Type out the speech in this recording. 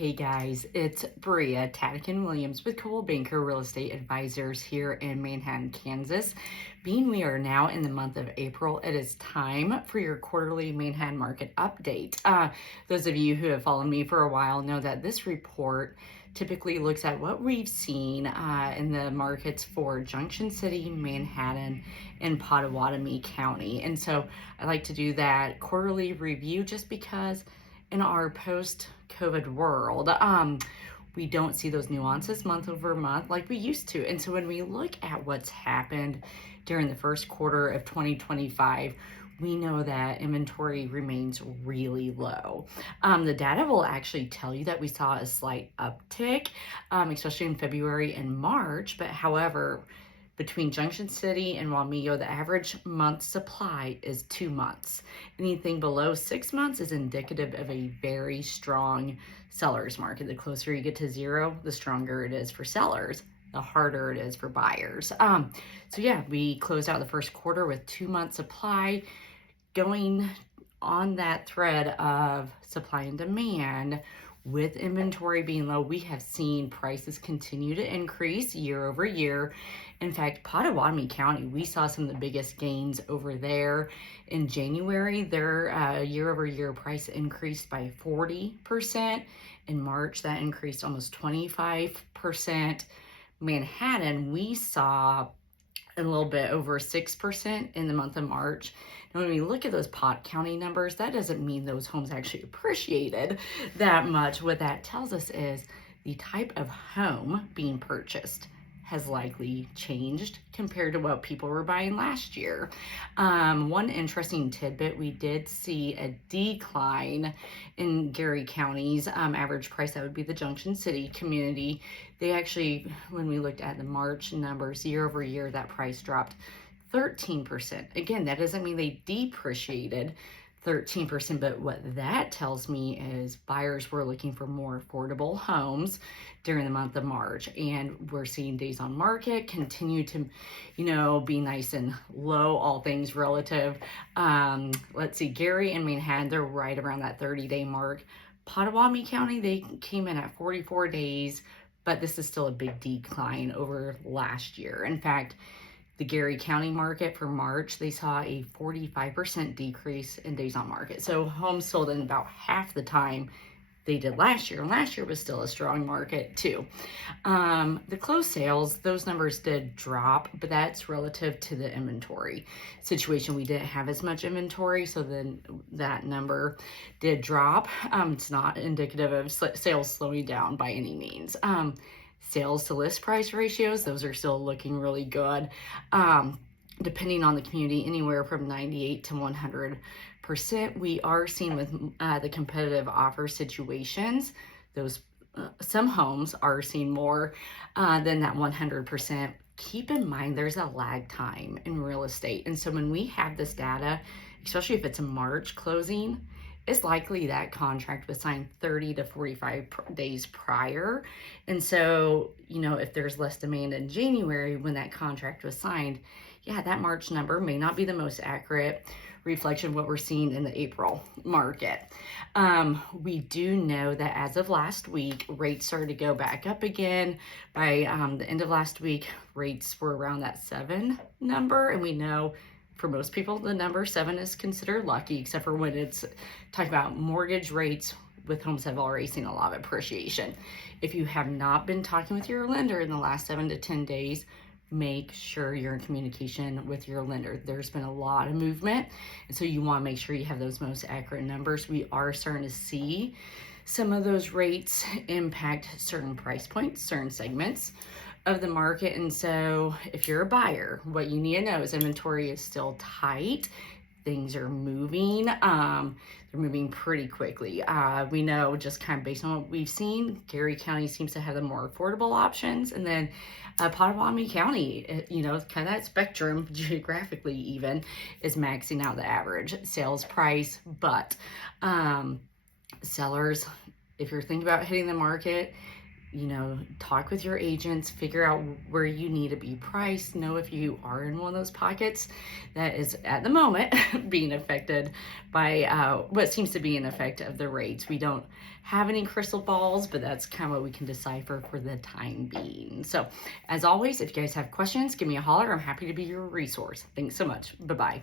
Hey guys, it's Bria, Taddiken-Williams with Coldwell Banker Real Estate Advisors here in Manhattan, Kansas. Being we are now in the month of April, it is time for your quarterly Manhattan market update. Those of you who have followed me for a while know that this report typically looks at what we've seen in the markets for Junction City, Manhattan, and Pottawatomie County. And so I like to do that quarterly review just because in our post-COVID world, we don't see those nuances month over month like we used to. And so when we look at what's happened during the first quarter of 2025, we know that inventory remains really low. The data will actually tell you that we saw a slight uptick, especially in February and March. But however, between Junction City and Wamego, the average month supply is 2 months. Anything below 6 months is indicative of a very strong seller's market. The closer you get to zero, the stronger it is for sellers, the harder it is for buyers. So yeah, we closed out the first quarter with 2 months supply. Going on that thread of supply and demand, with inventory being low, we have seen prices continue to increase year over year. In fact, Pottawatomie County, we saw some of the biggest gains over there. In January, their year over year price increased by 40%. In March, that increased almost 25%. Manhattan, we saw a little bit over 6% in the month of March. And when we look at those Pot County numbers, that doesn't mean those homes actually appreciated that much. What that tells us is the type of home being purchased has likely changed compared to what people were buying last year. One interesting tidbit, we did see a decline in Gary County's average price. That would be the Junction City community. They actually, when we looked at the March numbers year over year, that price dropped 13%. Again, that doesn't mean they depreciated 13%, but what that tells me is buyers were looking for more affordable homes during the month of March, and we're seeing days on market continue to, be nice and low, all things relative. Let's see, Gary and Manhattan, they're right around that 30-day mark. Pottawatomie County, they came in at 44 days, but this is still a big decline over last year. In fact, the Gary County market for March, they saw a 45% decrease in days on market. So homes sold in about half the time they did last year. And last year was still a strong market too. The closed sales, those numbers did drop, but that's relative to the inventory situation. We didn't have as much inventory, so then that number did drop. It's not indicative of sales slowing down by any means. Sales to list price ratios, those are still looking really good. Depending on the community, anywhere from 98 to 100%. We are seeing with the competitive offer situations, those some homes are seeing more than that 100%. Keep in mind there's a lag time in real estate. And so when we have this data, especially if it's a March closing, it's likely that contract was signed 30 to 45 days prior. And so, if there's less demand in January when that contract was signed, yeah, that March number may not be the most accurate reflection of what we're seeing in the April market. We do know that as of last week, rates started to go back up again. By the end of last week, rates were around that 7 number, and we know for most people, the number 7 is considered lucky, except for when it's talking about mortgage rates with homes that have already seen a lot of appreciation. If you have not been talking with your lender in the last 7 to 10 days, make sure you're in communication with your lender. There's been a lot of movement, and so you want to make sure you have those most accurate numbers. We are starting to see some of those rates impact certain price points, certain segments of the market. And so if you're a buyer, what you need to know is inventory is still tight. Things are moving. They're moving pretty quickly. We know, just kind of based on what we've seen, Gary County seems to have the more affordable options. And then Pottawatomie County, kind of that spectrum geographically even, is maxing out the average sales price. But sellers, if you're thinking about hitting the market, talk with your agents, figure out where you need to be priced, know if you are in one of those pockets that is at the moment being affected by what seems to be an effect of the rates. We don't have any crystal balls, but that's kind of what we can decipher for the time being. So as always, if you guys have questions, give me a holler. I'm happy to be your resource. Thanks so much. Bye-bye.